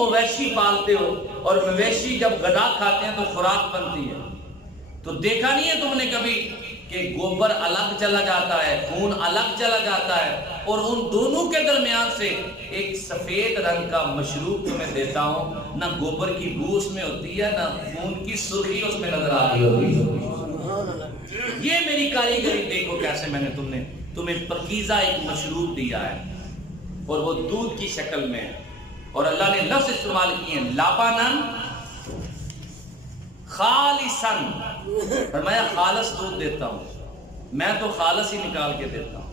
مویشی پالتے ہو اور مویشی جب غذا کھاتے ہیں تو خوراک بنتی ہے، تو دیکھا نہیں ہے تم نے کبھی کہ گوبر الگ چلا جاتا ہے، خون الگ چلا جاتا ہے، اور ان دونوں کے درمیان سے ایک سفید رنگ کا مشروب تمہیں دیتا ہوں، نہ گوبر کی بو اس میں ہوتی ہے، نہ خون کی سرخی اس میں نظر آ رہی ہوتی۔ یہ میری کاریگری دیکھو کیسے میں نے تمہیں پاکیزہ ایک مشروب دیا ہے، اور وہ دودھ کی شکل میں ہے، اور اللہ نے لفظ استعمال کیے ہیں لبنن خالصاً، فرمایا خالص دودھ دیتا ہوں، میں تو خالص ہی نکال کے دیتا ہوں،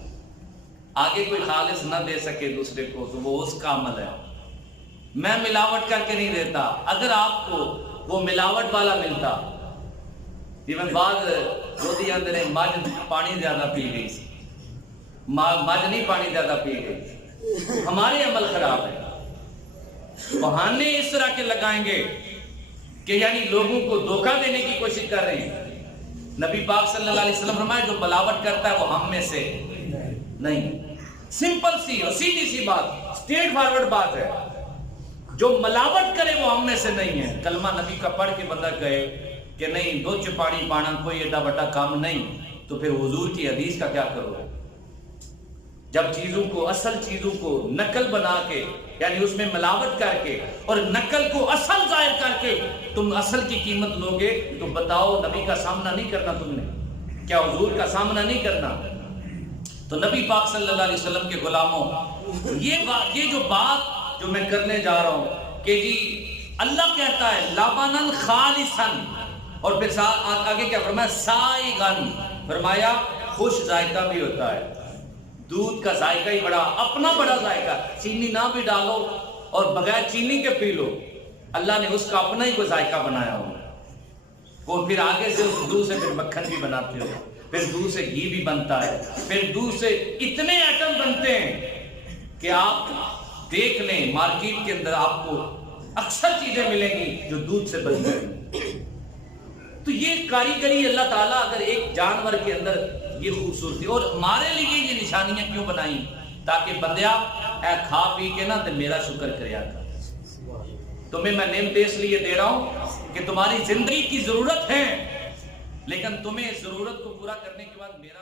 آگے کوئی خالص نہ دے سکے دوسرے کو تو وہ اس کا عمل ہے، میں ملاوٹ کر کے نہیں دیتا۔ اگر آپ کو وہ ملاوٹ والا ملتا، ایون بعد روٹی اندر مجھ پانی زیادہ پی گئی سی، مجھ نہیں پانی زیادہ پی گئی، ہمارے عمل خراب ہے، بہانے اس طرح کے لگائیں گے کہ یعنی لوگوں کو دھوکہ دینے کی کوشش کر رہے ہیں۔ نبی پاک صلی اللہ علیہ وسلم فرمایا جو ملاوٹ کرتا ہے وہ ہم میں سے نہیں۔ سمپل سی اور سیدھی سی بات، اسٹریٹ فارورڈ بات ہے، جو ملاوٹ کرے وہ ہم میں سے نہیں ہے۔ کلمہ نبی کا پڑھ کے بندہ کہے کہ نہیں دودھ پانی پانا کوئی ایڈا بڑا کام نہیں، تو پھر حضور کی حدیث کا کیا کرو گے؟ جب چیزوں کو، اصل چیزوں کو نقل بنا کے، یعنی اس میں ملاوٹ کر کے اور نقل کو اصل ظاہر کر کے تم اصل کی قیمت لوگے، تو بتاؤ نبی کا سامنا نہیں کرنا تم نے؟ کیا حضور کا سامنا نہیں کرنا؟ تو نبی پاک صلی اللہ علیہ وسلم کے غلاموں، یہ جو بات جو میں کرنے جا رہا ہوں کہ جی اللہ کہتا ہے لبنن خالصاً، اور پھر آگے کیا فرمایا سائغن، فرمایا خوش ذائقہ بھی ہوتا ہے۔ دودھ کا ذائقہ ہی بڑا، اپنا بڑا ذائقہ، چینی نہ بھی ڈالو اور بغیر چینی کے پی لو، اللہ نے اس کا اپنا ہی کوئی ذائقہ بنایا ہو۔ وہ پھر آگے سے اس دودھ سے پھر مکھن بھی بناتے ہو، پھر دودھ سے گھی بھی بنتا ہے، پھر دودھ سے اتنے آئٹم بنتے ہیں کہ آپ دیکھ لیں مارکیٹ کے اندر آپ کو اکثر چیزیں ملیں گی جو دودھ سے بنتی ہیں۔ تو یہ کاریگری اللہ تعالیٰ اگر ایک جانور کے اندر یہ خوبصورتی، اور ہمارے لیے یہ نشانیاں کیوں بنائیں؟ تاکہ بندیا اے کھا پی کے نہ تے میرا شکر کریا کر۔ تمہیں میں نعمتیں اس لیے دے رہا ہوں کہ تمہاری زندگی کی ضرورت ہے، لیکن تمہیں ضرورت کو پورا کرنے کے بعد میرا